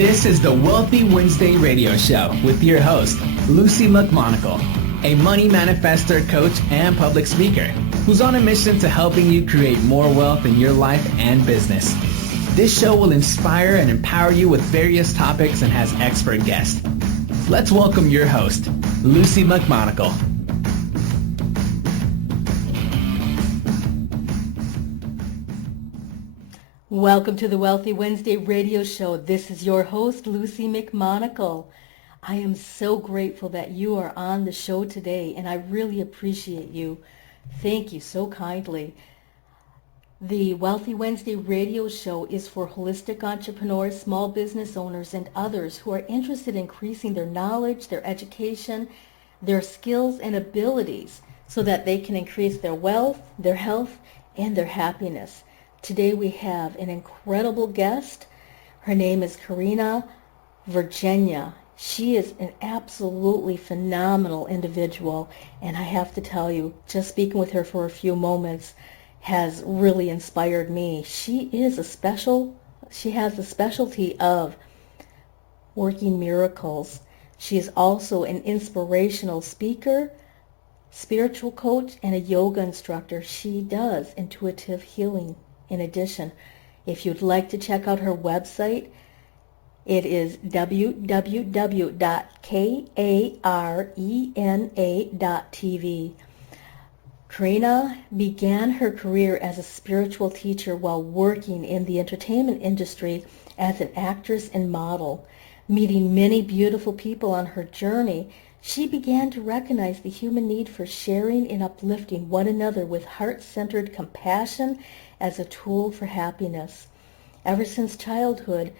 This is the Wealthy Wednesday radio show with your host, Lucy McMonagle, a money manifestor, coach, and public speaker who's on a mission to helping you create more wealth in your life and business. This show will inspire and empower you with various topics and has expert guests. Let's welcome your host, Lucy McMonagle. Welcome to the Wealthy Wednesday radio show. This is your host, Lucy McMonagle. I am so grateful that you are on the show today, and I really appreciate you. Thank you so kindly. The Wealthy Wednesday radio show is for holistic entrepreneurs, small business owners, and others who are interested in increasing their knowledge, their education, their skills, and abilities so that they can increase their wealth, their health, and their happiness. Today we have an incredible guest. Her name is Karena Virginia. She is an absolutely phenomenal individual, and I have to tell you, just speaking with her for a few moments has really inspired me. She has the specialty of working miracles. She is also an inspirational speaker, spiritual coach, and a yoga instructor. She does intuitive healing. In addition, if you'd like to check out her website, it is www.karena.tv. Karena began her career as a spiritual teacher while working in the entertainment industry as an actress and model. Meeting many beautiful people on her journey, she began to recognize the human need for sharing and uplifting one another with heart-centered compassion as a tool for happiness. Ever since childhood,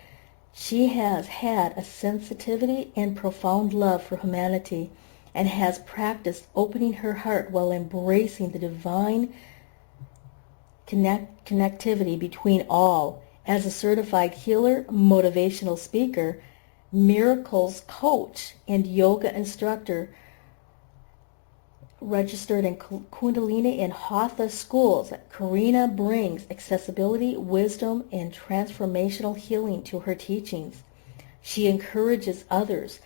she has had a sensitivity and profound love for humanity and has practiced opening her heart while embracing the divine connectivity between all. As a certified healer, motivational speaker, miracles coach, and yoga instructor, registered in Kundalini and Hatha schools, Karena brings accessibility, wisdom, and transformational healing to her teachings. She encourages others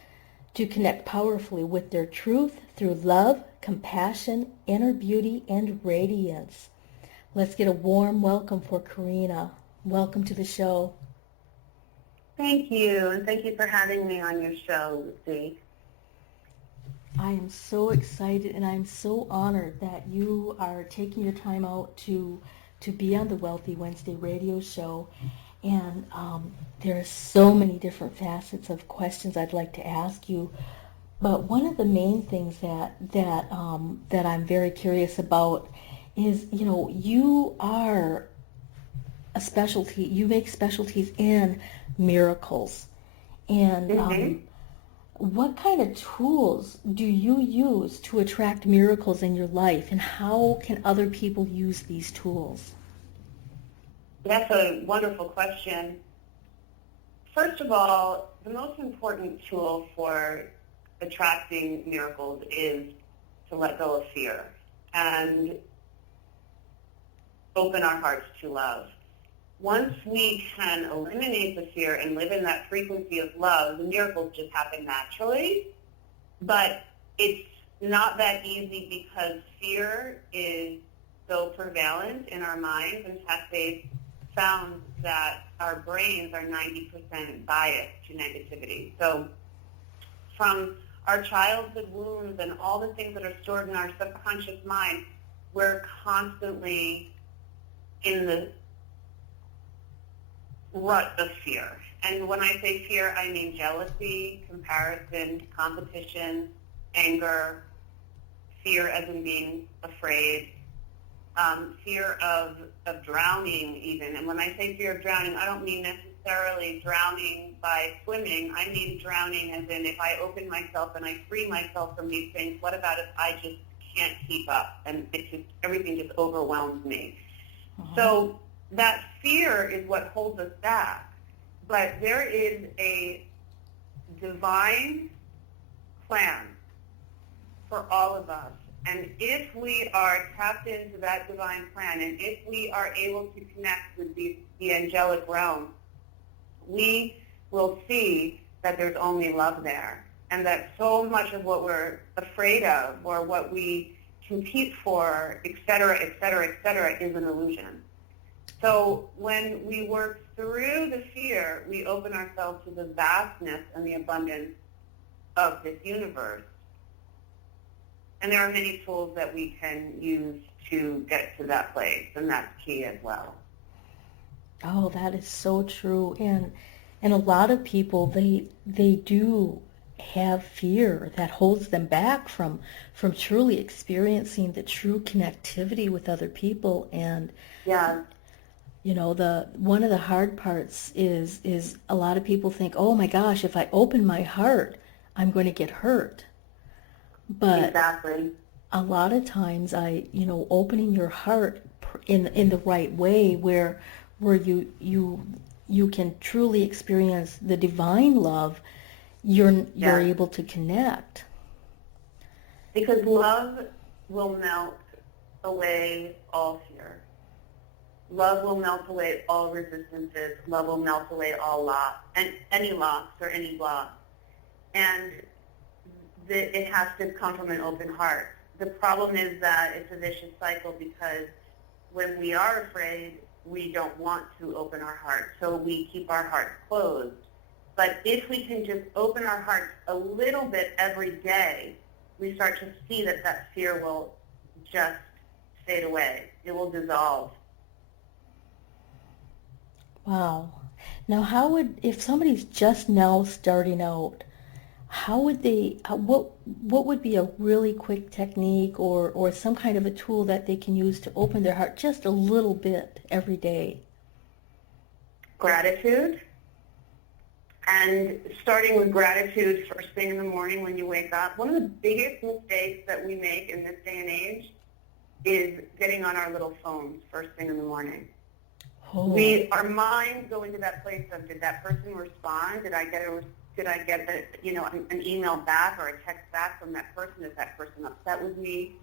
to connect powerfully with their truth through love, compassion, inner beauty, and radiance. Let's get a warm welcome for Karena. Welcome to the show. Thank you, and thank you for having me on your show, Lucy. I am so excited and I'm so honored that you are taking your time out to be on the Wealthy Wednesday radio show. And there are so many different facets of questions I'd like to ask you. But one of the main things that I'm very curious about is, you are a specialty. You make specialties in miracles. And what kind of tools do you use to attract miracles in your life, and how can other people use these tools? That's a wonderful question. First of all, the most important tool for attracting miracles is to let go of fear and open our hearts to love. Once we can eliminate the fear and live in that frequency of love, the miracles just happen naturally. But it's not that easy because fear is so prevalent in our minds. In fact, they've found that our brains are 90% biased to negativity. So from our childhood wounds and all the things that are stored in our subconscious mind, we're constantly in the rut of fear. And when I say fear, I mean jealousy, comparison, competition, anger, fear as in being afraid, fear of drowning even. And when I say fear of drowning, I don't mean necessarily drowning by swimming. I mean drowning as in if I open myself and I free myself from these things, what about if I just can't keep up and everything just overwhelms me? So that fear is what holds us back. But there is a divine plan for all of us. And if we are tapped into that divine plan, and if we are able to connect with the angelic realm, we we'll see that there's only love there, and that so much of what we're afraid of or what we compete for, et cetera, et cetera, et cetera, is an illusion. So when we work through the fear, we open ourselves to the vastness and the abundance of this universe. And there are many tools that we can use to get to that place, and that's key as well. Oh, that is so true. And a lot of people, they do have fear that holds them back from truly experiencing the true connectivity with other people. And yeah, one of the hard parts is a lot of people think, oh my gosh, if I open my heart, I'm going to get hurt. But exactly. A lot of times opening your heart in the right way where you can truly experience the divine love, you're able to connect. Because love will melt away all fear. Love will melt away all resistances. Love will melt away all locks, and any locks or any blocks. And it has to come from an open heart. The problem is that it's a vicious cycle because when we are afraid, we don't want to open our heart, so we keep our hearts closed. But if we can just open our hearts a little bit every day, we start to see that fear will just fade away. It will dissolve. Wow. Now, if somebody's just now starting out, what would be a really quick technique or some kind of a tool that they can use to open their heart just a little bit every day? Gratitude. And starting with gratitude first thing in the morning when you wake up. One of the biggest mistakes that we make in this day and age is getting on our little phones first thing in the morning. Oh. Our minds go into that place of, did that person respond? Did I get an email back or a text back from that person? Is that person upset with me?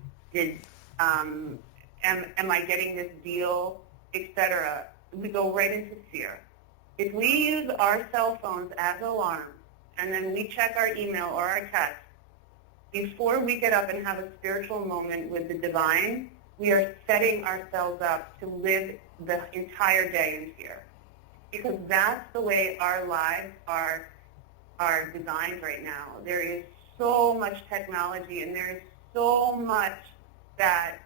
Am I getting this deal, etc.? We go right into fear. If we use our cell phones as alarms and then we check our email or our text before we get up and have a spiritual moment with the divine, we are setting ourselves up to live the entire day in fear. Because that's the way our lives are designed right now. There is so much technology and there is so much that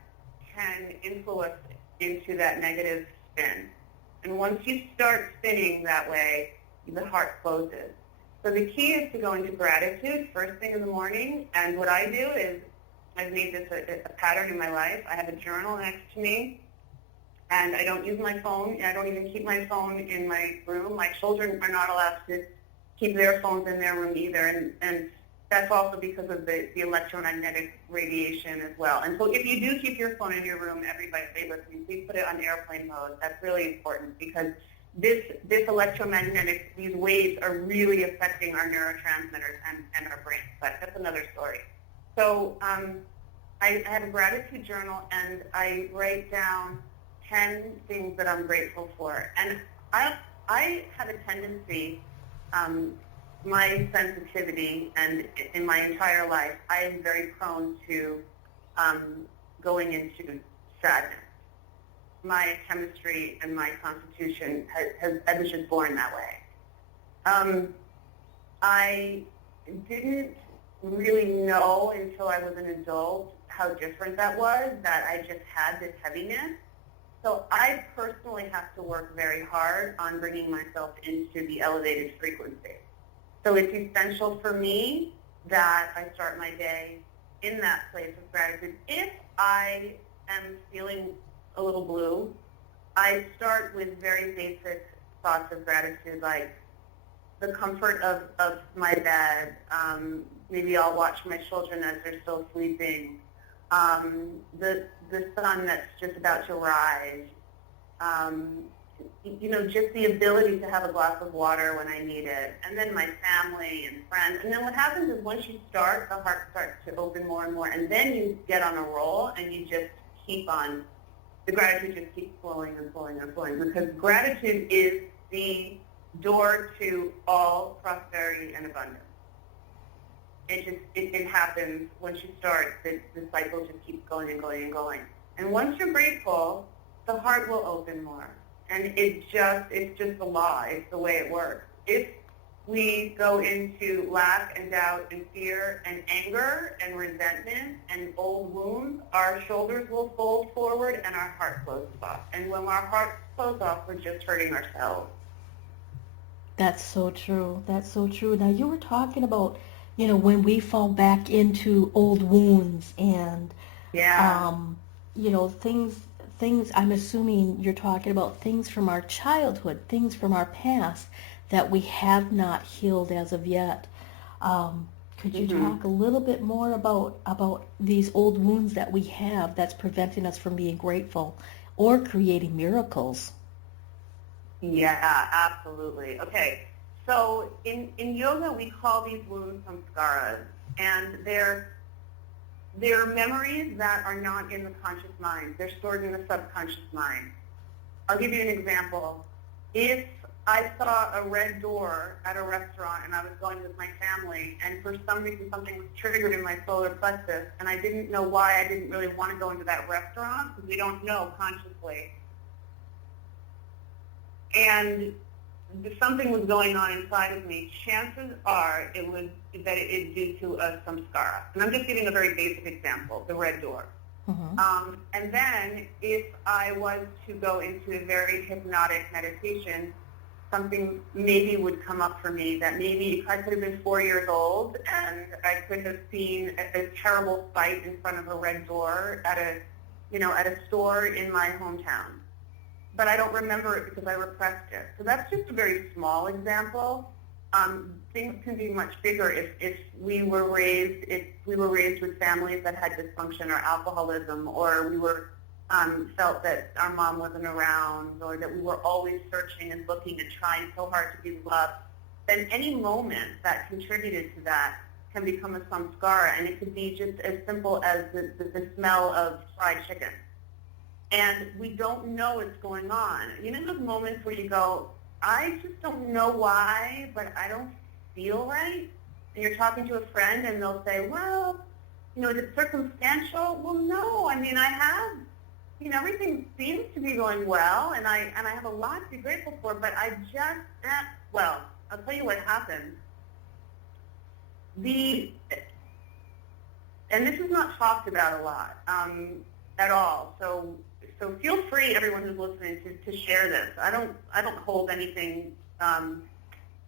can influence into that negative spin. And once you start spinning that way, the heart closes. So the key is to go into gratitude first thing in the morning. And what I do is I've made this a pattern in my life. I have a journal next to me, and I don't use my phone. I don't even keep my phone in my room. My children are not allowed to keep their phones in their room either. And that's also because of the electromagnetic radiation as well. And so if you do keep your phone in your room, everybody listening, please put it on airplane mode. That's really important because this electromagnetic, these waves are really affecting our neurotransmitters and our brains. But that's another story. So I have a gratitude journal, and I write down 10 things that I'm grateful for. And I have a tendency, my sensitivity, and in my entire life, I am very prone to going into sadness. My chemistry and my constitution I was just born that way. I didn't really know until I was an adult how different that was, that I just had this heaviness. So I personally have to work very hard on bringing myself into the elevated frequency. So it's essential for me that I start my day in that place of gratitude. If I am feeling a little blue, I start with very basic thoughts of gratitude, like the comfort of my bed. Maybe I'll watch my children as they're still sleeping. The sun that's just about to rise. Just the ability to have a glass of water when I need it. And then my family and friends. And then what happens is once you start, the heart starts to open more and more. And then you get on a roll and you just keep on. The gratitude just keeps flowing and flowing and flowing. Because gratitude is the door to all prosperity and abundance. It happens once you start. The cycle just keeps going and going and going. And once you're grateful, the heart will open more. And it's just the law. It's the way it works. If we go into lack and doubt and fear and anger and resentment and old wounds, our shoulders will fold forward and our heart closes off. And when our heart closes off, we're just hurting ourselves. That's so true. That's so true. Now, you were talking about, when we fall back into old wounds and, things, I'm assuming you're talking about things from our childhood, things from our past that we have not healed as of yet. Could you talk a little bit more about these old wounds that we have that's preventing us from being grateful or creating miracles? Yeah, absolutely. Okay, so in yoga we call these wounds samskaras, and they're memories that are not in the conscious mind. They're stored in the subconscious mind. I'll give you an example. If I saw a red door at a restaurant and I was going with my family, and for some reason something was triggered in my solar plexus, and I didn't know why I didn't really want to go into that restaurant, because we don't know consciously, and something was going on inside of me, chances are it was that it is due to a samskara. And I'm just giving a very basic example, the red door. And then if I was to go into a very hypnotic meditation, something maybe would come up for me that maybe I could have been 4 years old and I could have seen a terrible sight in front of a red door at a store in my hometown. But I don't remember it because I repressed it. So that's just a very small example. Things can be much bigger if we were raised with families that had dysfunction or alcoholism, or we were felt that our mom wasn't around, or that we were always searching and looking and trying so hard to be loved. Then any moment that contributed to that can become a samskara, and it could be just as simple as the smell of fried chicken. And we don't know what's going on. Those moments where you go, I just don't know why, but I don't feel right. And you're talking to a friend and they'll say, well, is it circumstantial? Well, no. I mean, I have, everything seems to be going well, and I have a lot to be grateful for, but I just, well, I'll tell you what happened. And this is not talked about a lot at all. So feel free, everyone who's listening, to share this. I don't hold anything,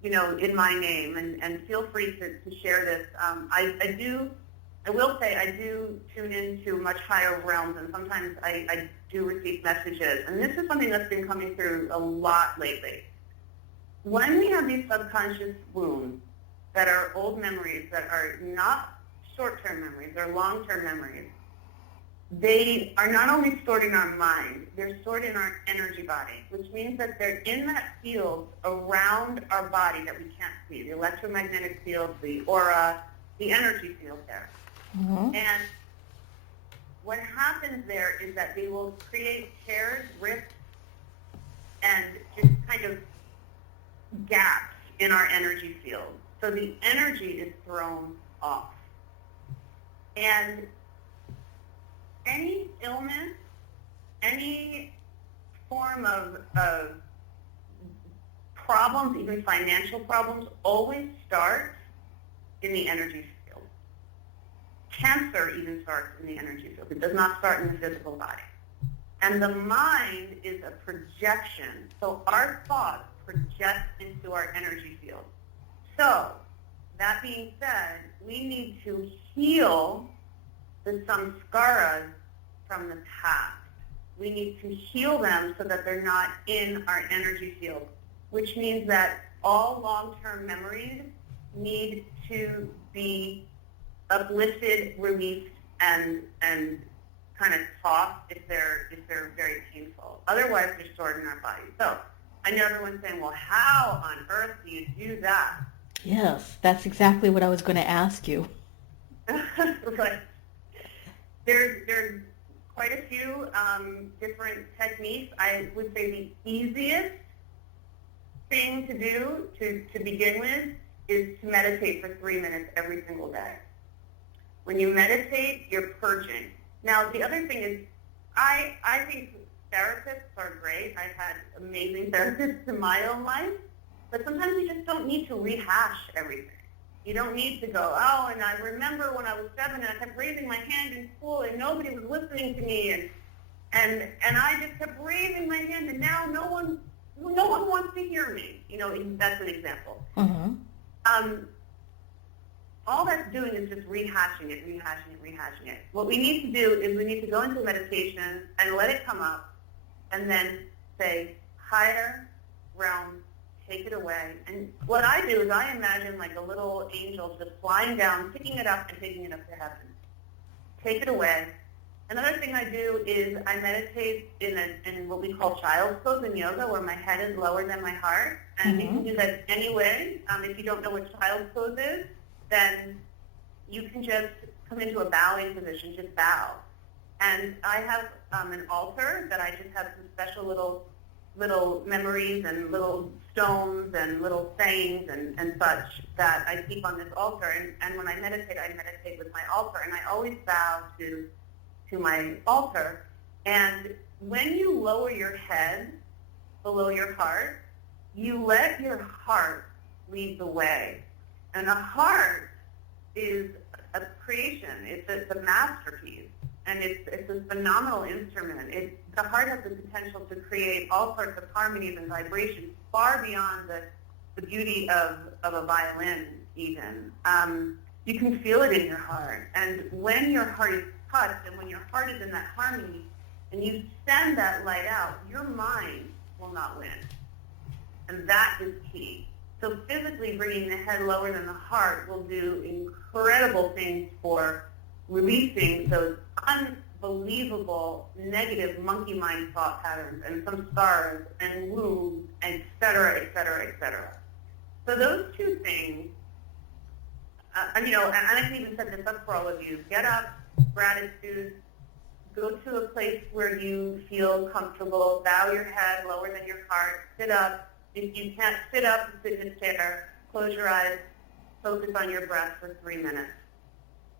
in my name, and feel free to share this. I will say I do tune into much higher realms, and sometimes I do receive messages. And this is something that's been coming through a lot lately. When we have these subconscious wounds that are old memories, that are not short-term memories, they're long-term memories, they are not only stored in our mind, they're stored in our energy body, which means that they're in that field around our body that we can't see, the electromagnetic field, the aura, the energy field there. And what happens there is that they will create tears, rifts, and just kind of gaps in our energy field. So the energy is thrown off. And any illness, any form of problems, even financial problems, always start in the energy field. Cancer even starts in the energy field. It does not start in the physical body. And the mind is a projection. So our thoughts project into our energy field. So, that being said, we need to heal the samskaras from the past. We need to heal them so that they're not in our energy field, which means that all long-term memories need to be uplifted, released, and kind of tossed if they're very painful. Otherwise, they're stored in our body. So I know everyone's saying, well, how on earth do you do that? Yes, that's exactly what I was going to ask you. Right. There's quite a few different techniques. I would say the easiest thing to do to begin with is to meditate for 3 minutes every single day. When you meditate, you're purging. Now, the other thing is, I think therapists are great. I've had amazing therapists in my own life, but sometimes you just don't need to rehash everything. You don't need to go, oh, and I remember when I was 7 and I kept raising my hand in school and nobody was listening to me, and I just kept raising my hand, and now no one wants to hear me. You know, that's an example. Mm-hmm. All that's doing is just rehashing it. What we need to do is we need to go into meditation and let it come up and then say, higher realm, take it away. And what I do is I imagine like a little angel just flying down, picking it up and taking it up to heaven. Take it away. Another thing I do is I meditate in what we call child's pose in yoga, where my head is lower than my heart. And you can do that anyway. If you don't know what child's pose is, then you can just come into a bowing position, just bow. And I have an altar that I just have some special little memories and little stones and little sayings and such that I keep on this altar. And when I meditate with my altar, and I always bow to my altar. And when you lower your head below your heart, you let your heart lead the way. And a heart is a creation. It's a masterpiece. And it's a phenomenal instrument. The heart has the potential to create all sorts of harmonies and vibrations far beyond the beauty of a violin even. You can feel it in your heart. And when your heart is touched and when your heart is in that harmony and you send that light out, your mind will not win. And that is key. So physically bringing the head lower than the heart will do incredible things for releasing those unbelievable negative monkey mind thought patterns and some scars and wounds, et cetera, et cetera, et cetera. So those two things, and I can even set this up for all of you. Get up, gratitude, go to a place where you feel comfortable, bow your head lower than your heart, sit up. If you can't sit up, sit in a chair, close your eyes, focus on your breath for 3 minutes.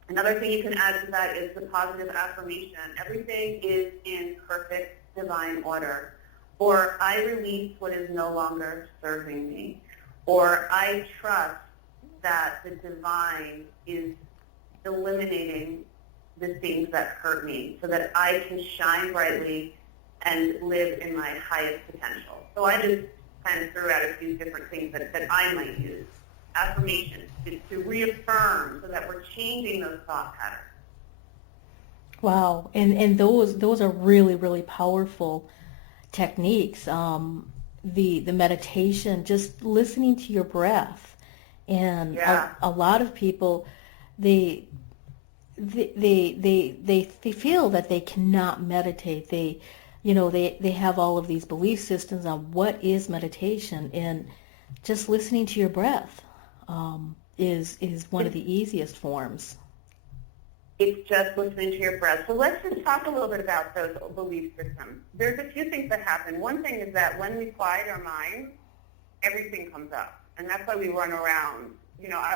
Another thing you can add to that is the positive affirmation. Everything is in perfect divine order. Or I release what is no longer serving me. Or I trust that the divine is eliminating the things that hurt me so that I can shine brightly and live in my highest potential. So I just kind of threw out a few different things that I might use. Affirmation, to reaffirm so that we're changing those thought patterns. Wow, and those are really, really powerful techniques. The meditation, just listening to your breath. And a lot of people, they feel that they cannot meditate. They have all of these belief systems on what is meditation, and just listening to your breath is one of the easiest forms. It's just listening to your breath. So let's just talk a little bit about those belief systems. There's a few things that happen. One thing is that when we quiet our minds, everything comes up, and that's why we run around.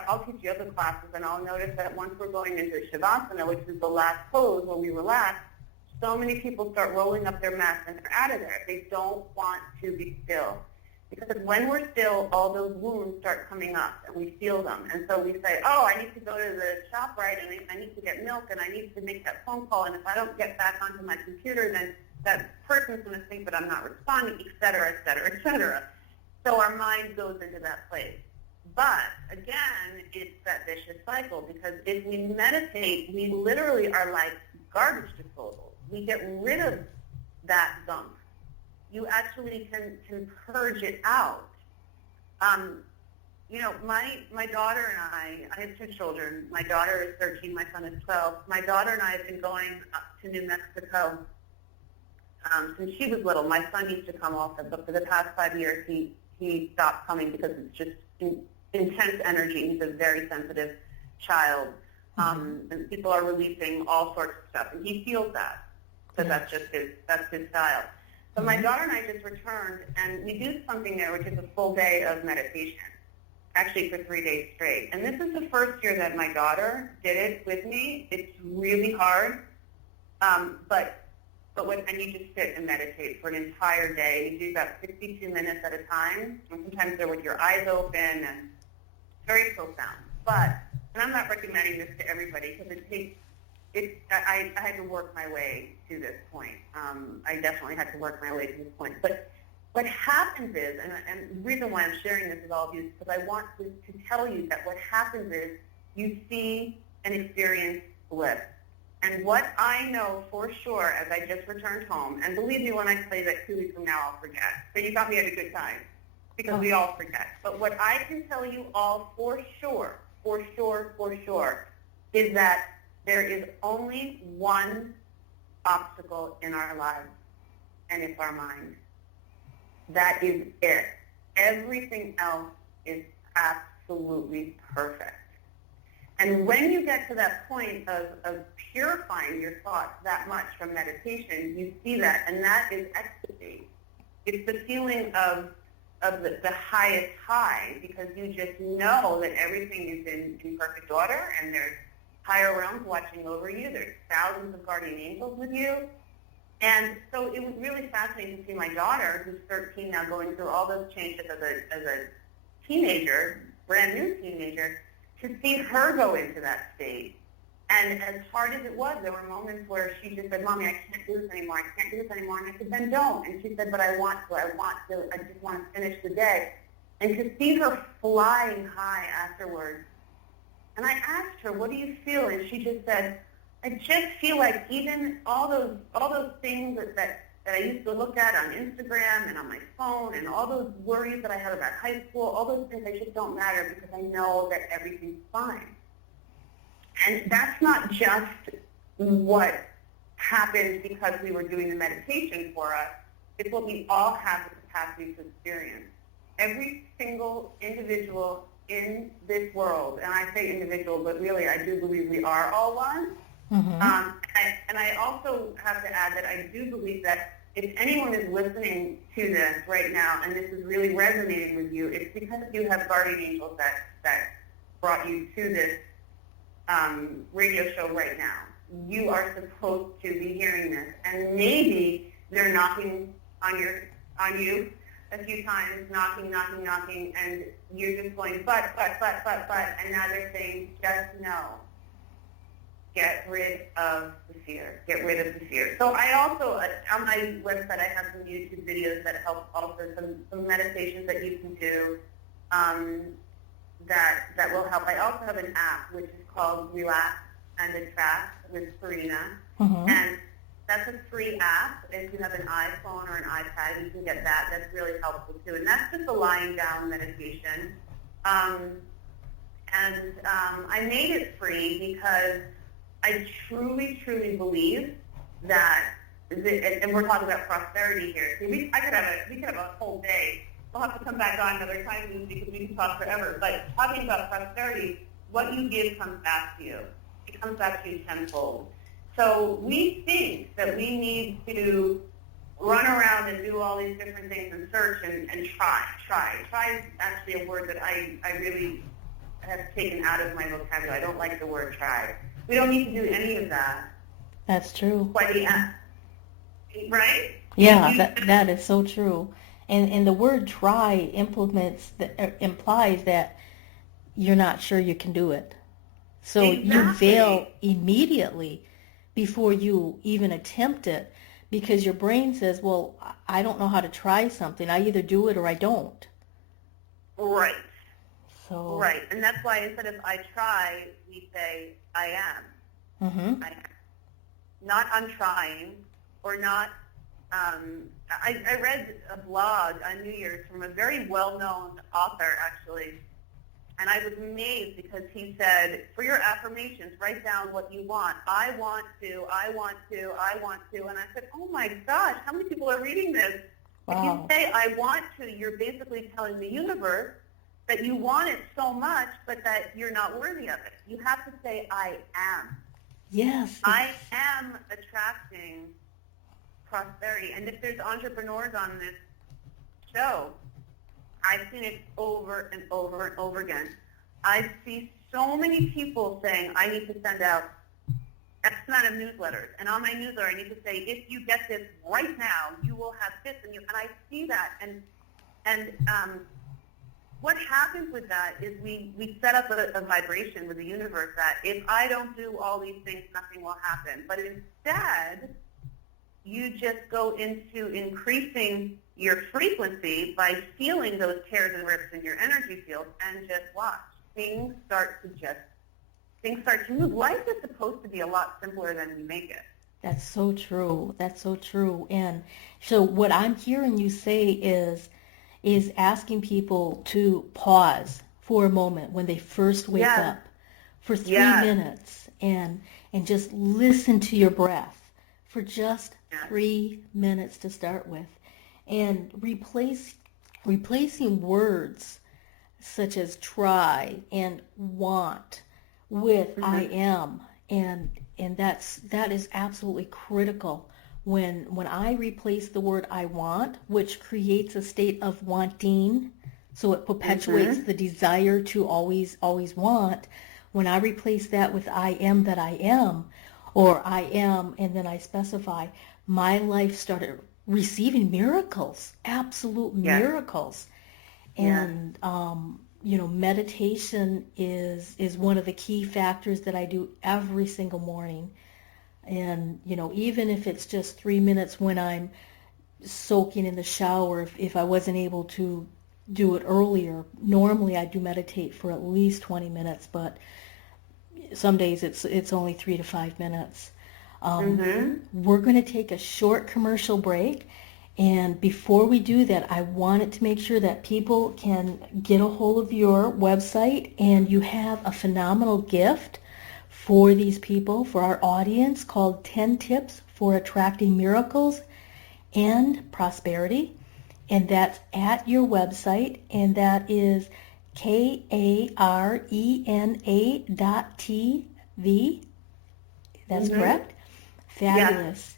I'll teach yoga classes, and I'll notice that once we're going into Shavasana, which is the last pose where we relax, so many people start rolling up their mats and they're out of there. They don't want to be still. Because when we're still, all those wounds start coming up and we feel them. And so we say, oh, I need to go to the shop, right, and I need to get milk and I need to make that phone call. And if I don't get back onto my computer, then that person's going to think that I'm not responding, et cetera, et cetera, et cetera. So our mind goes into that place. But, again, it's that vicious cycle, because if we meditate, we literally are like garbage disposal. We get rid of that gunk. You actually can purge it out. My daughter and I have two children. My daughter is 13, my son is 12. My daughter and I have been going up to New Mexico since she was little. My son used to come also, but for the past 5 years he stopped coming because it's just intense energy. He's a very sensitive child. And people are releasing all sorts of stuff, and he feels that. So that's his style. So my daughter and I just returned, and we do something there, which is a full day of meditation, actually for 3 days straight. And this is the first year that my daughter did it with me. It's really hard, and you just sit and meditate for an entire day. You do about 62 minutes at a time, and sometimes they're with your eyes open, and it's very profound. And I'm not recommending this to everybody because I had to work my way to this point. I definitely had to work my way to this point. But what happens is, and the reason why I'm sharing this with all of you is because I want to tell you that what happens is you see and experience bliss. And what I know for sure as I just returned home, and believe me when I say that 2 weeks from now I'll forget, so you thought we had a good time, because we all forget. But what I can tell you all for sure, is that there is only one obstacle in our lives, and it's our mind. That is it. Everything else is absolutely perfect. And when you get to that point of purifying your thoughts that much from meditation, you see that, and that is ecstasy. It's the feeling of the highest high, because you just know that everything is in perfect order, and there's higher realms watching over you. There's thousands of guardian angels with you. And so it was really fascinating to see my daughter, who's 13 now, going through all those changes as a teenager, brand new teenager, to see her go into that state. And as hard as it was, there were moments where she just said, Mommy, I can't do this anymore. And I said, then don't. And she said, but I want to. I just want to finish the day. And to see her flying high afterwards. And I asked her, what do you feel? And she just said, I just feel like even all those things that I used to look at on Instagram and on my phone, and all those worries that I had about high school, all those things, they just don't matter because I know that everything's fine. And that's not just what happened because we were doing the meditation for us. It's what we all have the capacity to experience. Every single individual in this world, and I say individual, but really I do believe we are all one. Mm-hmm. And I also have to add that I do believe that if anyone is listening to this right now and this is really resonating with you, it's because you have guardian angels that brought you to this radio show right now. You are supposed to be hearing this, and maybe they're knocking on you a few times, knocking, and you're just going, but, and now they're saying, just know. Get rid of the fear. Get rid of the fear. So I also, on my website, I have some YouTube videos that help also, some meditations that you can do that will help. I also have an app which is called Relax and Attract with Karena. Mm-hmm. And that's a free app. If you have an iPhone or an iPad, you can get that. That's really helpful too. And that's just a lying down meditation. I made it free because I truly, truly believe that, and we're talking about prosperity here. See, we could have a whole day. We'll have to come back on another time because we can talk forever. But talking about prosperity, what you give comes back to you. It comes back to you tenfold. So we think that we need to run around and do all these different things and search and try. Try is actually a word that I really have taken out of my vocabulary. I don't like the word try. We don't need to do any of that. That's true. Right? Yeah, that is so true. And the word try implies that you're not sure you can do it. So exactly. You fail immediately before you even attempt it, because your brain says, well, I don't know how to try something. I either do it or I don't. Right. So. Right. And that's why instead of I try, we say I am. Mm-hmm. I am. Not I'm trying, or not. I read a blog on New Year's from a very well-known author, actually, and I was amazed because he said, for your affirmations, write down what you want. I want to, I want to, I want to. And I said, oh my gosh, how many people are reading this? Wow. If you say I want to, you're basically telling the universe that you want it so much, but that you're not worthy of it. You have to say I am. Yes. I am attracting prosperity. And if there's entrepreneurs on this show, I've seen it over and over and over again. I see so many people saying, I need to send out X amount of newsletters. And on my newsletter, I need to say, if you get this right now, you will have this. And I see that. And what happens with that is we set up a vibration with the universe that if I don't do all these things, nothing will happen. But instead, you just go into increasing your frequency by feeling those tears and rips in your energy field, and just watch. Things start to move. Life is supposed to be a lot simpler than we make it. That's so true. That's so true. And so what I'm hearing you say is asking people to pause for a moment when they first wake up for 3 minutes and just listen to your breath for just 3 minutes to start with, and replacing words such as try and want with I am, and that is absolutely critical. When I replace the word I want, which creates a state of wanting, so it perpetuates the desire to always want, when I replace that with I am that I am, or I am, and then I specify, my life started receiving miracles, absolute miracles. And meditation is one of the key factors that I do every single morning. And, even if it's just 3 minutes when I'm soaking in the shower, if I wasn't able to do it earlier, normally I do meditate for at least 20 minutes, but some days it's only 3 to 5 minutes. We're going to take a short commercial break. And before we do that, I wanted to make sure that people can get a hold of your website, and you have a phenomenal gift for these people, for our audience, called 10 Tips for Attracting Miracles and Prosperity. And that's at your website, and that is karena.tv. That's correct? Fabulous.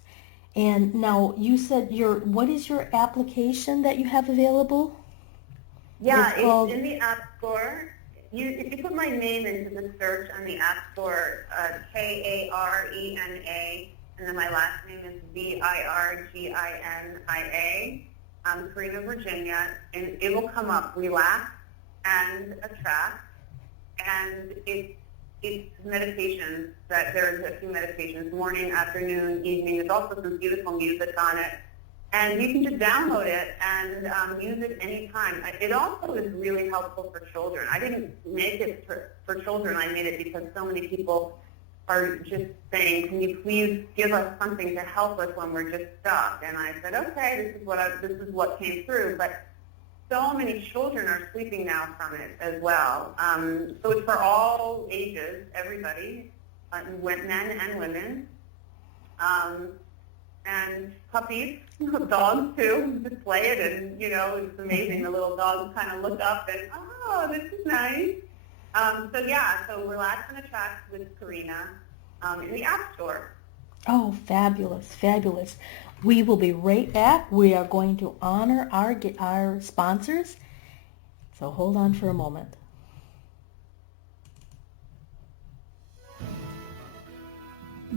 And now you said what is your application that you have available? Yeah, it's in the App Store. If you put my name into the search on the App Store, Karena, and then my last name is Virginia, Karena Virginia, and it will come up, Relax and Attract, and it's meditations. That there's a few meditations, morning, afternoon, evening. There's also some beautiful music on it, and you can just download it and use it anytime. It also is really helpful for children. I didn't make it for children. I made it because so many people are just saying, "Can you please give us something to help us when we're just stuck?" And I said, "Okay, this is what came through." But so many children are sleeping now from it as well. So it's for all ages, everybody, men and women, and puppies, dogs too. Just play it, and it's amazing. The little dogs kind of look up and, oh, this is nice. So Relax and Attract with Karena in the App Store. Oh, fabulous, fabulous. We will be right back. We are going to honor our sponsors. So hold on for a moment.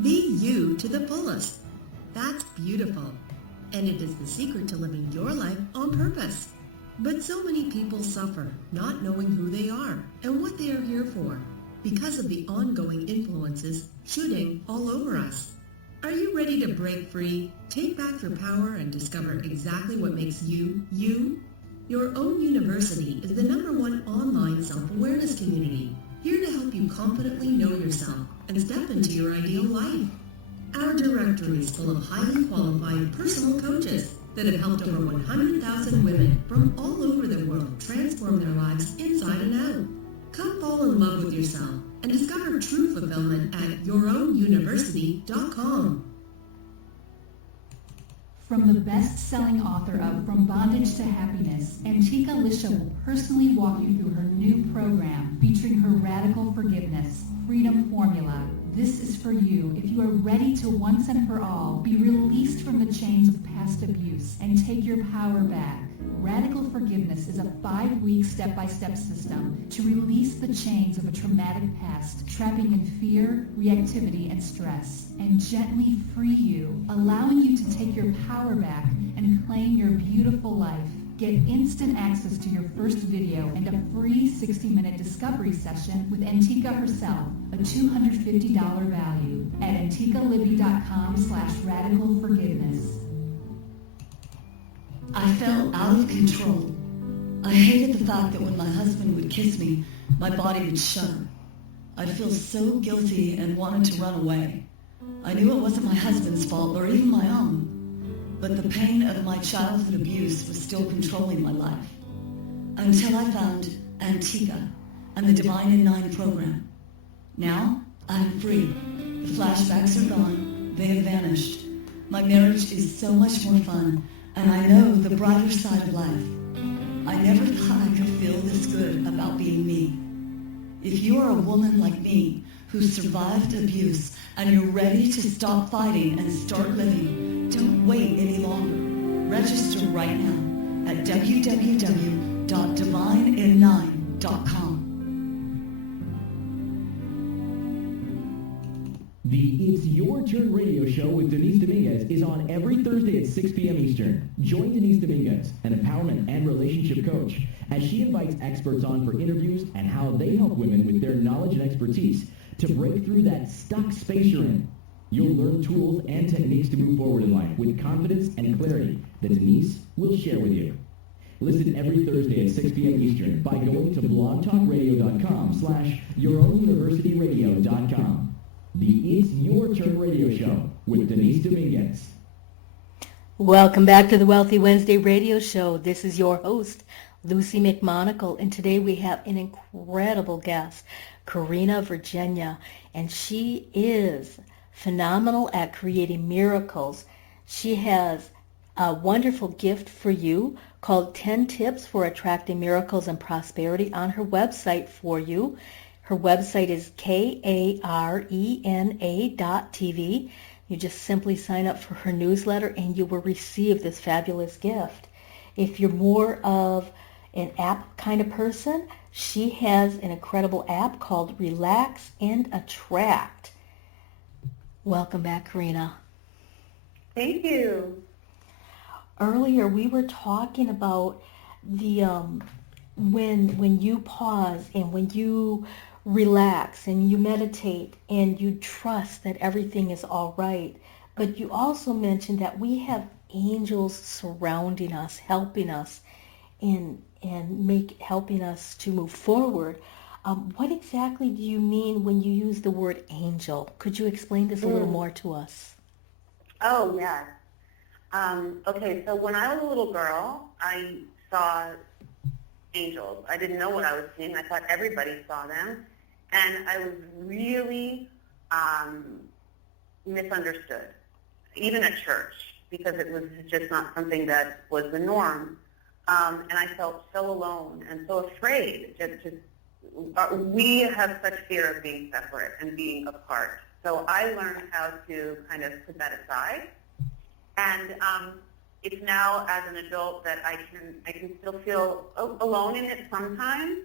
Be you to the fullest. That's beautiful. And it is the secret to living your life on purpose. But so many people suffer not knowing who they are and what they are here for because of the ongoing influences shooting all over us. Are you ready to break free, take back your power, and discover exactly what makes you, you? Your Own University is the #1 online self-awareness community, here to help you confidently know yourself and step into your ideal life. Our directory is full of highly qualified personal coaches that have helped over 100,000 women from all over the world transform their lives inside and out. Come fall in love with yourself and discover true fulfillment at yourownuniversity.com. From the best-selling author of From Bondage to Happiness, Antika Lisha will personally walk you through her new program featuring her radical forgiveness, Freedom Formula, This is for you if you are ready to once and for all be released from the chains of past abuse and take your power back. Radical Forgiveness is a 5-week step-by-step system to release the chains of a traumatic past, trapping in fear, reactivity, and stress, and gently free you, allowing you to take your power back and claim your beautiful life. Get instant access to your first video and a free 60-minute discovery session with Antika herself, a $250 value, at antikalibby.com/radicalforgiveness. I felt out of control. I hated the fact that when my husband would kiss me, my body would shudder. I'd feel so guilty and wanted to run away. I knew it wasn't my husband's fault or even my own, but the pain of my childhood abuse was still controlling my life. Until I found Antika and the Divine in 9 program. Now, I'm free. The flashbacks are gone. They have vanished. My marriage is so much more fun, and I know the brighter side of life. I never thought I could feel this good about being me. If you are a woman like me who survived abuse and you're ready to stop fighting and start living, don't wait any longer. Register right now at www.divinein9.com. The It's Your Turn radio show with Denise Dominguez is on every Thursday at 6 p.m. Eastern. Join Denise Dominguez, an empowerment and relationship coach, as she invites experts on for interviews and how they help women with their knowledge and expertise to break through that stuck space you're in. You'll learn tools and techniques to move forward in life with confidence and clarity that Denise will share with you. Listen every Thursday at 6 p.m. Eastern by going to blogtalkradio.com/yourownuniversityradio.com. The It's Your Turn radio show with Denise Dominguez. Welcome back to the Wealthy Wednesday radio show. This is your host, Lucy McMonagle, and today we have an incredible guest, Karena Virginia, and she is phenomenal at creating miracles. She has a wonderful gift for you called 10 Tips for Attracting Miracles and Prosperity on her website for you. Her website is karena.tv. You just simply sign up for her newsletter and you will receive this fabulous gift. If you're more of an app kind of person, she has an incredible app called Relax and Attract. Welcome back, Karena. Thank you. Earlier we were talking about the when you pause and when you relax and you meditate and you trust that everything is all right. But you also mentioned that we have angels surrounding us, helping us, and helping us to move forward. What exactly do you mean when you use the word angel? Could you explain this a little more to us? Oh, yes. Okay, so when I was a little girl, I saw angels. I didn't know what I was seeing. I thought everybody saw them. And I was really misunderstood, even at church, because it was just not something that was the norm. And I felt so alone and so afraid. We have such fear of being separate and being apart. So I learned how to kind of put that aside. And it's now as an adult that I can still feel alone in it sometimes,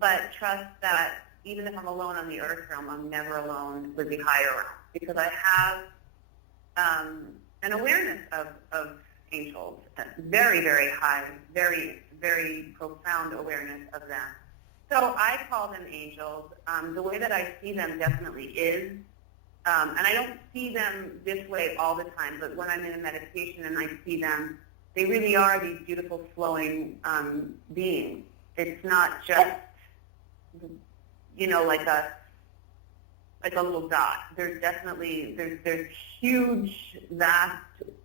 but trust that even if I'm alone on the earth realm, I'm never alone with the higher realm, because I have an awareness of angels, very, very high, very, very profound awareness of them. So I call them angels. The way that I see them definitely is, and I don't see them this way all the time, but when I'm in a meditation and I see them, they really are these beautiful flowing beings. It's not just, like a little dot. There's definitely, there's huge, vast,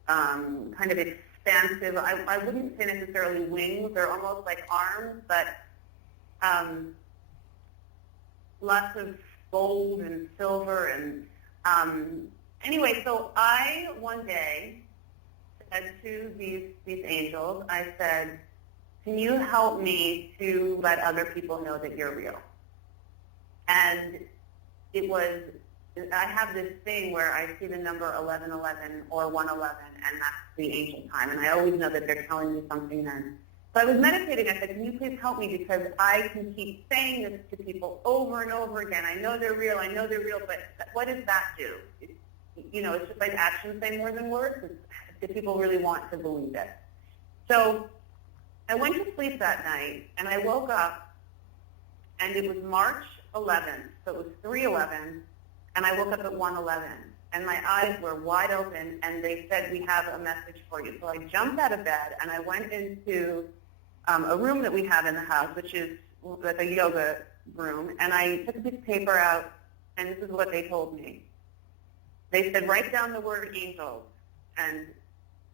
kind of expansive, I wouldn't say necessarily wings, they're almost like arms, but lots of gold and silver and anyway, so I one day said to these angels, I said, can you help me to let other people know that you're real? And it was I have this thing where I see the number 1111 or 111, and that's the angel time, and I always know that they're telling me something then. So I was meditating. I said, can you please help me, because I can keep saying this to people over and over again. I know they're real, but what does that do? It's just like actions say more than words. Do people really want to believe it? So I went to sleep that night, and I woke up, and it was March 11th, so it was 3/11, and I woke up at 1:11, and my eyes were wide open, and they said, we have a message for you. So I jumped out of bed, and I went into a room that we have in the house, which is like a yoga room, and I took a piece of paper out, and this is what they told me. They said, write down the word angels, and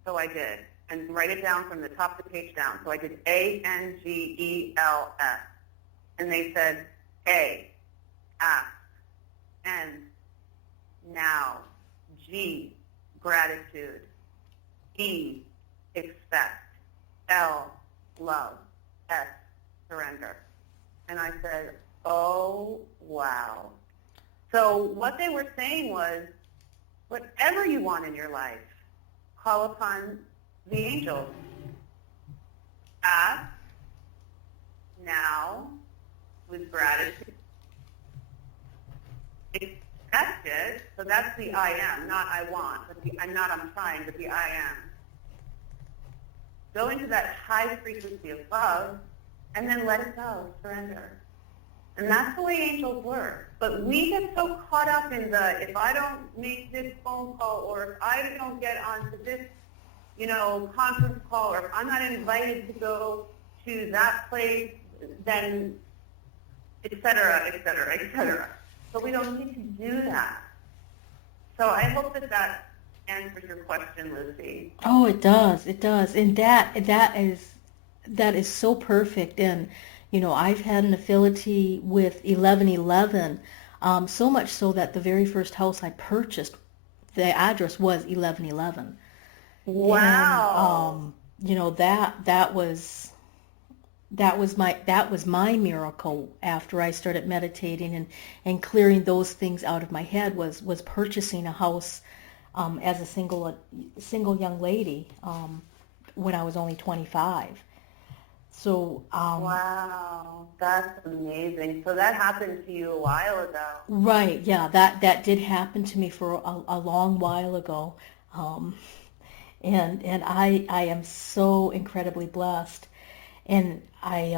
so I did, and write it down from the top of the page down. So I did ANGELS, and they said, A, ask, N, now, G, gratitude, E, expect, L, love, S, surrender. And I said, oh, wow. So what they were saying was, whatever you want in your life, call upon the angels. Ask now with gratitude. Expect it, so that's the I am, not I want, but I'm trying, but the I am. Go into that high frequency of love, and then let it go, surrender. And that's the way angels work. But we get so caught up in if I don't make this phone call, or if I don't get onto this, conference call, or if I'm not invited to go to that place, then et cetera, et cetera, et cetera. But we don't need to do that. So I hope that answers your question, Lucy. Oh, it does. It does. And that is so perfect. And I've had an affinity with 1111, so much so that the very first house I purchased, the address was 1111. Wow. And, that was my miracle after I started meditating and clearing those things out of my head was purchasing a house as a single young lady when I was only 25. So wow, that's amazing. So that happened to you a while ago. Right, yeah, that did happen to me for a long while ago. And I am so incredibly blessed. And I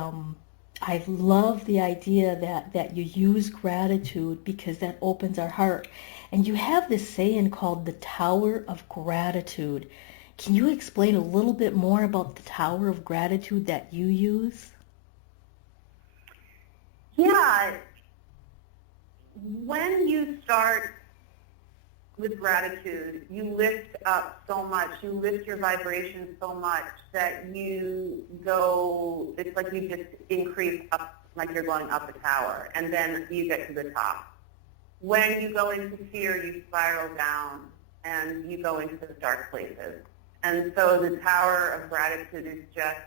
love the idea that you use gratitude, because that opens our heart. And you have this saying called the Tower of Gratitude. Can you explain a little bit more about the Tower of Gratitude that you use? Yeah. When you start with gratitude, you lift up so much, you lift your vibration so much that you go, it's like you just increase up, like you're going up a tower, and then you get to the top. When you go into fear, you spiral down, and you go into the dark places. And so the Tower of Gratitude is just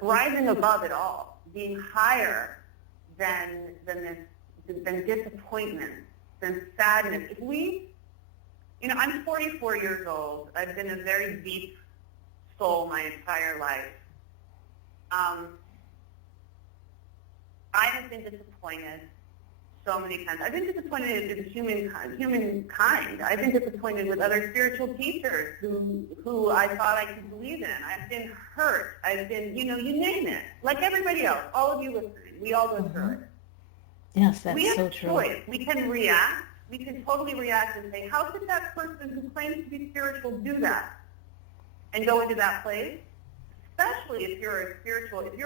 rising above it all, being higher than disappointment, than sadness. I'm 44 years old. I've been a very deep soul my entire life. I have been disappointed so many times. I've been disappointed in humankind. I've been disappointed with other spiritual teachers who I thought I could believe in. I've been hurt. I've been, you name it. Like everybody else, all of you listening, we all go through it. Yes, that's so true. We have a choice. We can react. We can totally react and say, how could that person who claims to be spiritual do that? And go into that place. Especially if you're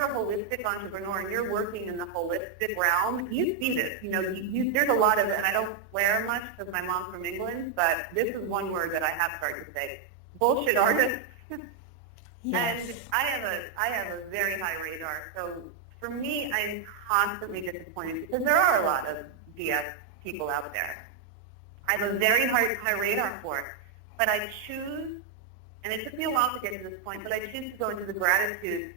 a holistic entrepreneur and you're working in the holistic realm, you see this. There's a lot of, and I don't swear much because my mom's from England, but this is one word that I have started to say: bullshit artists. Yes. And I have a very high radar. So for me, I'm constantly disappointed because there are a lot of BS people out there. I have a very high radar for it, but I choose. And it took me a while to get to this point, but I choose to go into the gratitude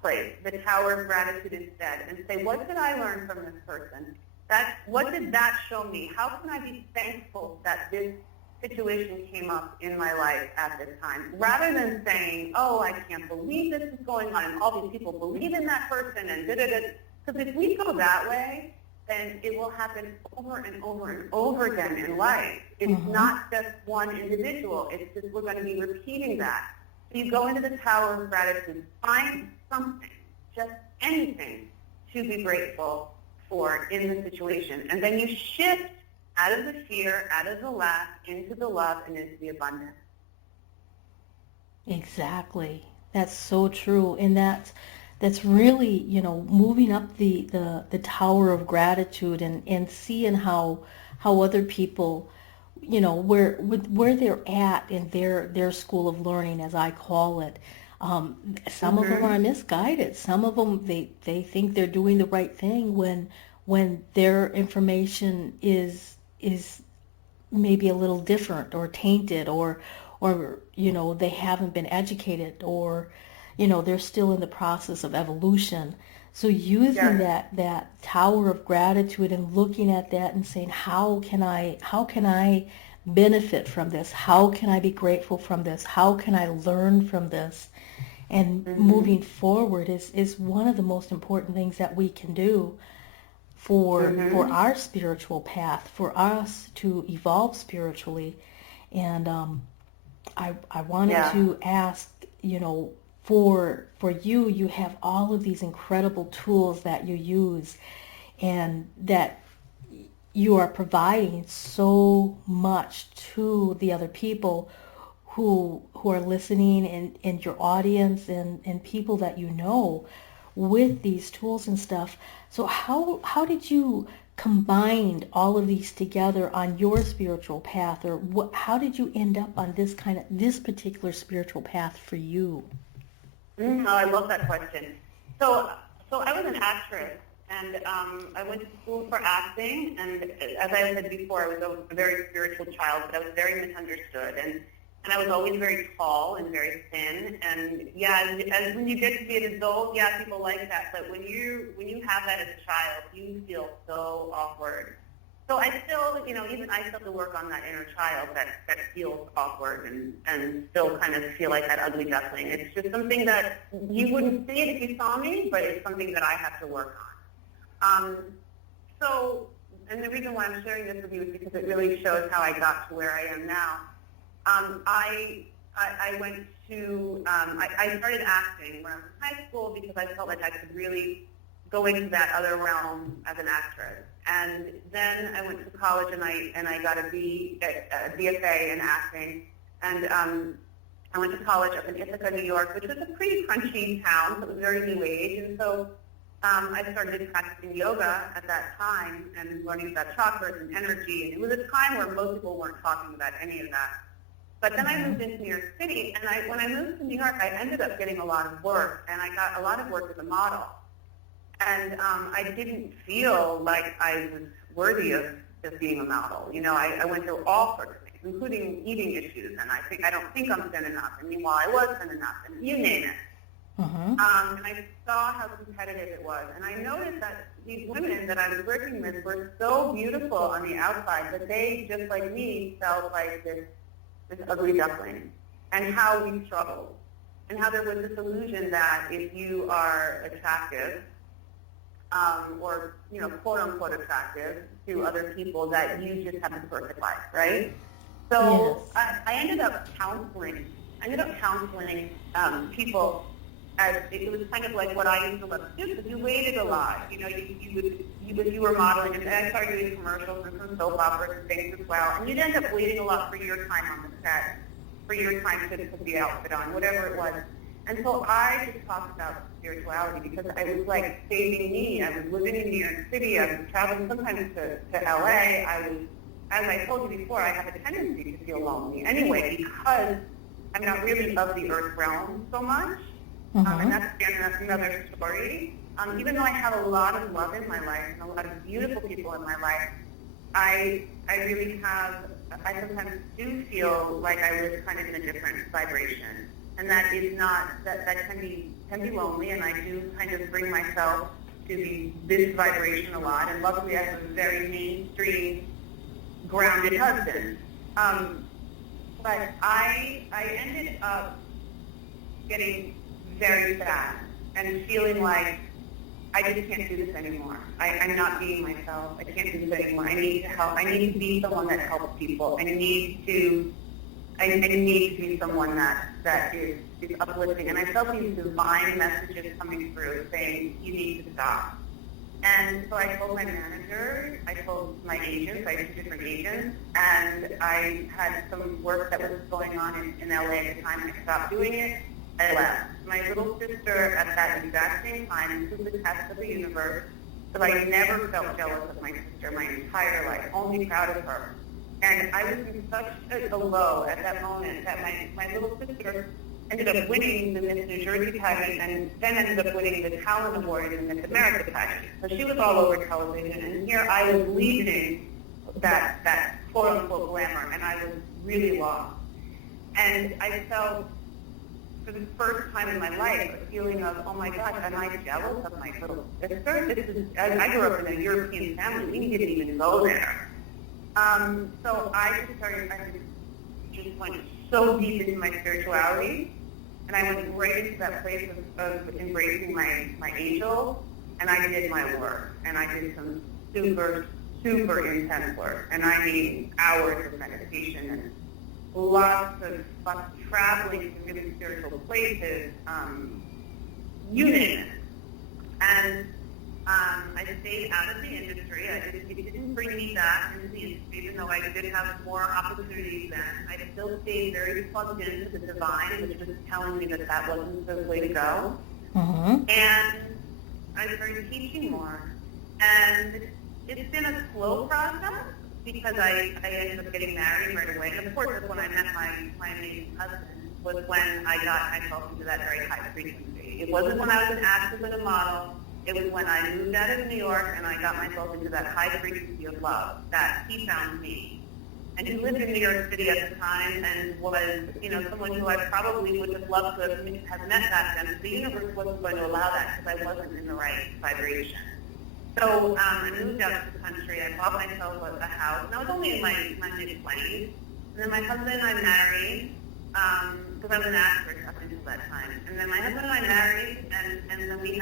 place, the tower of gratitude instead, and say, what did I learn from this person? What did that show me? How can I be thankful that this situation came up in my life at this time? Rather than saying, oh, I can't believe this is going on, and all these people believe in that person, and da-da-da. Because if we go that way, then it will happen over and over and over again in life. It's not just one individual. It's just we're going to be repeating that. So you go into the tower of gratitude, find something, just anything, to be grateful for in the situation. And then you shift out of the fear, out of the lack, into the love, and into the abundance. Exactly. That's so true. And that's really, moving up the tower of gratitude and seeing how other people, where they're at in their school of learning, as I call it. Some of them are misguided. Some of them, they think they're doing the right thing when their information is maybe a little different or tainted or they haven't been educated or they're still in the process of evolution. So using that tower of gratitude and looking at that and saying, how can I benefit from this? How can I be grateful from this? How can I learn from this? And moving forward is one of the most important things that we can do for our spiritual path, for us to evolve spiritually. And I wanted to ask, for you have all of these incredible tools that you use and that you are providing so much to the other people who are listening and your audience and people that you know with these tools and stuff. So how did you combine all of these together on your spiritual path, or how did you end up on this particular spiritual path for you? Oh, I love that question. So I was an actress, and I went to school for acting, and as I said before, I was a very spiritual child, but I was very misunderstood, and I was always very tall and very thin, and and when you get to be an adult, people like that, but when you have that as a child, you feel so awkward. So I still, even I still have to work on that inner child that feels awkward and still kind of feel like that ugly duckling. It's just something that you wouldn't see it if you saw me, but it's something that I have to work on. And the reason why I'm sharing this with you is because it really shows how I got to where I am now. I started acting when I was in high school because I felt like I could really go into that other realm as an actress. And then I went to college and I got a BFA in acting. And I went to college up in Ithaca, New York, which was a pretty crunchy town, so it was very new age. And so I started practicing yoga at that time and learning about chakras and energy. And it was a time where most people weren't talking about any of that. But then I moved into New York City, and when I moved to New York, I ended up getting a lot of work, and I got a lot of work as a model. And I didn't feel like I was worthy of being a model. I went through all sorts of things, including eating issues, and I don't think I'm thin enough, and meanwhile I was thin enough, and you name it. And I saw how competitive it was, and I noticed that these women that I was working with were so beautiful on the outside, but they, just like me, felt like this ugly duckling, and how we struggled, and how there was this illusion that if you are attractive, or quote unquote attractive to other people, that you just have the perfect life, right? So yes. I ended up counseling people, as it was kind of like what I used to love to do, because you waited a lot. You were modeling, and I started doing commercials and some soap operas and things as well. And you'd end up waiting a lot for your time on the set, for your time to put the outfit on, whatever it was. And so I just talked about spirituality because I was like saving me. I was living in New York City. I was traveling sometimes to LA. As I told you before, I have a tendency to feel lonely anyway because I'm not really of the earth realm so much. And that's another story. Even though I have a lot of love in my life and a lot of beautiful people in my life, I sometimes do feel like I live kind of in a different vibration. and that is not, that can be lonely, and I do kind of bring myself to this vibration a lot, and luckily I have a very mainstream, grounded husband. But I ended up getting very fat and feeling like I just can't do this anymore. I'm not being myself. I can't do this anymore. I need to help. I need to be someone that helps people. I need to be someone that is uplifting. And I felt these divine messages coming through saying, you need to stop. And so I told my manager, I told my agents, I had 2 different agents, and I had some work that was going on in LA at the time. I stopped doing it. I left. My little sister at that exact same time took the test of the universe, so I never felt jealous of my sister my entire life, only proud of her. And I was in such a low at that moment that my little sister ended up winning the Miss New Jersey pageant and then ended up winning the Talent Award in the Miss America pageant. So she was all over television, and here I was leaving that quote-unquote glamour, and I was really lost. And I felt, for the first time in my life, a feeling of, oh my gosh, am I jealous of my little sister? I grew up in a European family. We didn't even go there. So I just went so deep into my spirituality, and I went right into that place of embracing my angel, and I did my work, and I did some super, super intense work, and I mean hours of meditation and lots of traveling to really spiritual places, you name it. And I stayed out of the industry. It didn't bring me back into the industry, even though I did have more opportunities then. I still stayed very plugged into the divine, which was telling me that wasn't the way to go. And I started teaching more. And it's been a slow process because I ended up getting married right away. And of course, that's when I met my amazing husband, was when I got myself into that very high frequency. It wasn't when I was an actress and a model. It was when I moved out of New York and I got myself into that high frequency of love that he found me. And he lived in New York City at the time and was, someone who I probably would have loved to have met back then. But the universe wasn't going to allow that because I wasn't in the right vibration. So I moved out to the country. I bought myself a house. And I was only in my mid-20s. And then my husband and I married because I was an actress up until that time. And then my husband and I married, and then we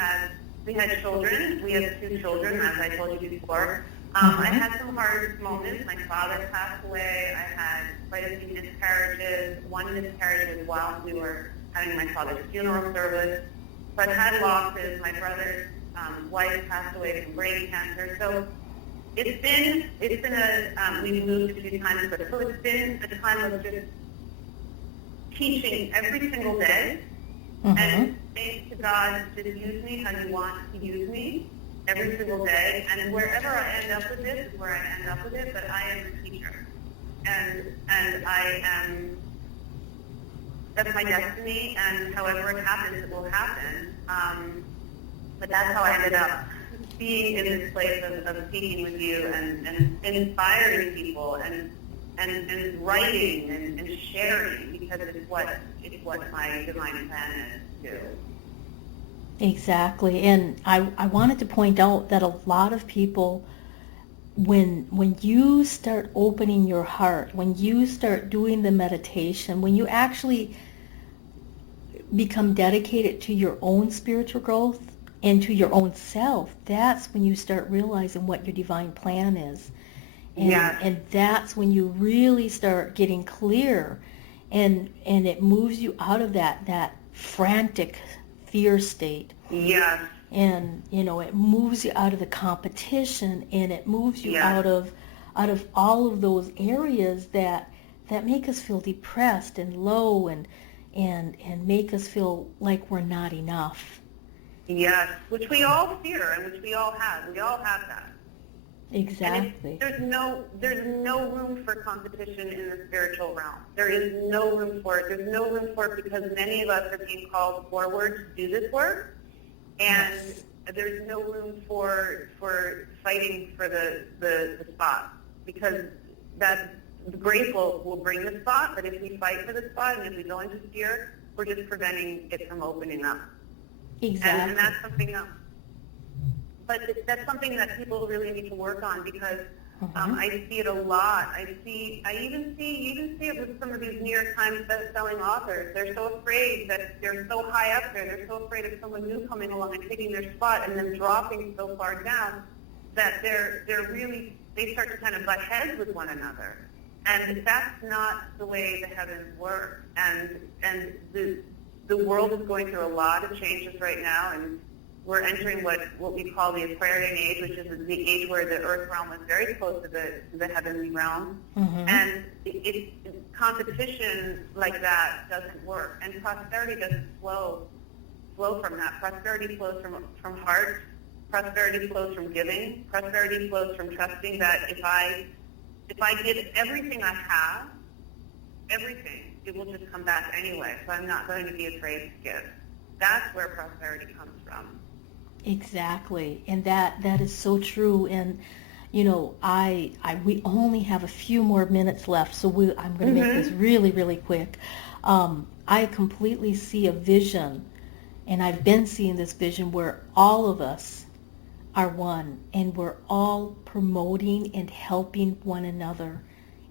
had children. We have 2 children, as I told you before. I had some hard moments. My father passed away. I had quite a few miscarriages. One miscarriage was while we were having my father's funeral service. So I've had losses. My brother's wife passed away from brain cancer. So it's been we've moved a few times, but so it's been a time of just teaching every single day. And thanks to God, just use me how you want to use me every single day. And wherever I end up with this is where I end up with it, but I am a teacher. And I am, that's my destiny, and however it happens, it will happen. But that's how I ended up being in this place of speaking with you and inspiring people and writing and sharing, because it's what my divine plan is to do. Exactly. And I wanted to point out that a lot of people, when you start opening your heart, when you start doing the meditation, when you actually become dedicated to your own spiritual growth and to your own self, that's when you start realizing what your divine plan is. And that's when you really start getting clear, and it moves you out of that frantic fear state. Yes. And it moves you out of the competition, and it moves you out of all of those areas that make us feel depressed and low and make us feel like we're not enough. Yes, which we all fear and which we all have. We all have that. Exactly. There's no room for competition in the spiritual realm. There is no room for it. There's no room for it because many of us are being called forward to do this work, and there's no room for fighting for the spot, because the grace will bring the spot. But if we fight for the spot and if we go into fear, we're just preventing it from opening up. Exactly. And that's something else. But that's something that people really need to work on, because I see it a lot. I even see it with some of these New York Times best-selling authors. They're so afraid that they're so high up there. They're so afraid of someone new coming along and taking their spot and then dropping so far down that they start to kind of butt heads with one another. And that's not the way the heavens work. And the world is going through a lot of changes right now, and we're entering what we call the Aquarian age, which is the age where the earth realm is very close to the heavenly realm. And competition like that doesn't work. And prosperity doesn't flow from that. Prosperity flows from heart. Prosperity flows from giving. Prosperity flows from trusting that if I give everything I have, everything, it will just come back anyway. So I'm not going to be afraid to give. That's where prosperity comes from. Exactly, and that is so true. And you know, we only have a few more minutes left, so I'm going to make this really, really quick. I completely see a vision, and I've been seeing this vision where all of us are one, and we're all promoting and helping one another.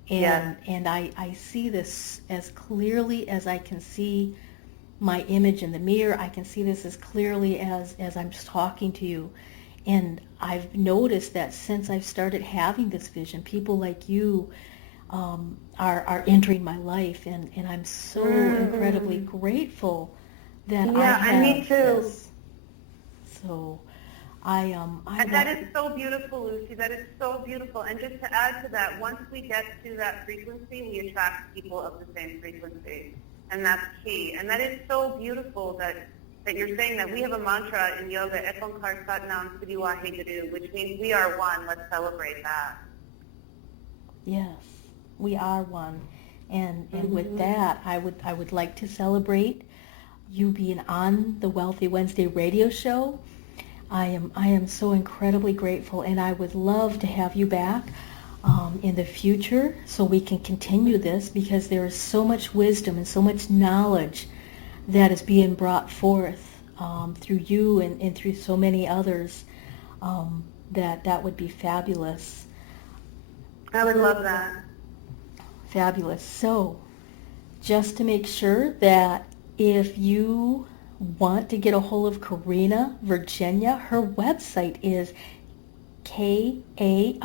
And I see this as clearly as I can see my image in the mirror. I can see this as clearly as I'm just talking to you. And I've noticed that since I've started having this vision, people like you are entering my life, and I'm so incredibly grateful that I have. Yeah, me too. This. So that is so beautiful, Lucy. That is so beautiful. And just to add to that, once we get to that frequency, we attract people of the same frequency. And that's key. And that is so beautiful that you're saying that. We have a mantra in yoga, Ekonkar Satnam Siddhi Waheguru, which means we are one. Let's celebrate that. Yes, we are one. And with that, I would like to celebrate you being on the Wealthy Wednesday radio show. I am so incredibly grateful, and I would love to have you back in the future so we can continue this, because there is so much wisdom and so much knowledge that is being brought forth through you and through so many others. That would be fabulous. I would love that. Fabulous. So just to make sure that if you want to get a hold of Karena Virginia, her website is karena.tv.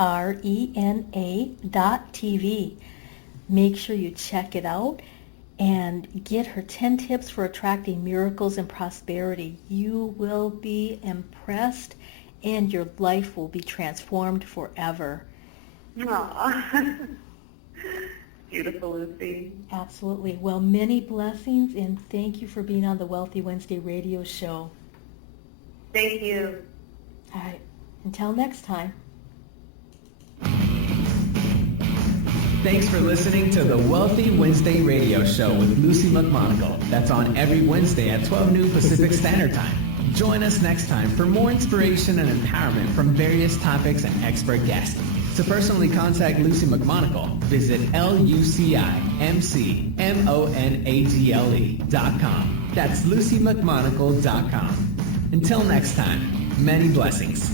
Make sure you check it out and get her 10 tips for attracting miracles and prosperity. You will be impressed, and your life will be transformed forever. Aww. Beautiful, Lucy. Absolutely. Well, many blessings, and thank you for being on the Wealthy Wednesday radio show. Thank you. All right. Until next time. Thanks for listening to the Wealthy Wednesday radio show with Lucy McMonagle. That's on every Wednesday at 12 noon Pacific Standard Time. Join us next time for more inspiration and empowerment from various topics and expert guests. To personally contact Lucy McMonagle, visit LucyMonagle.com. That's LucyMcMonagle.com. Until next time, many blessings.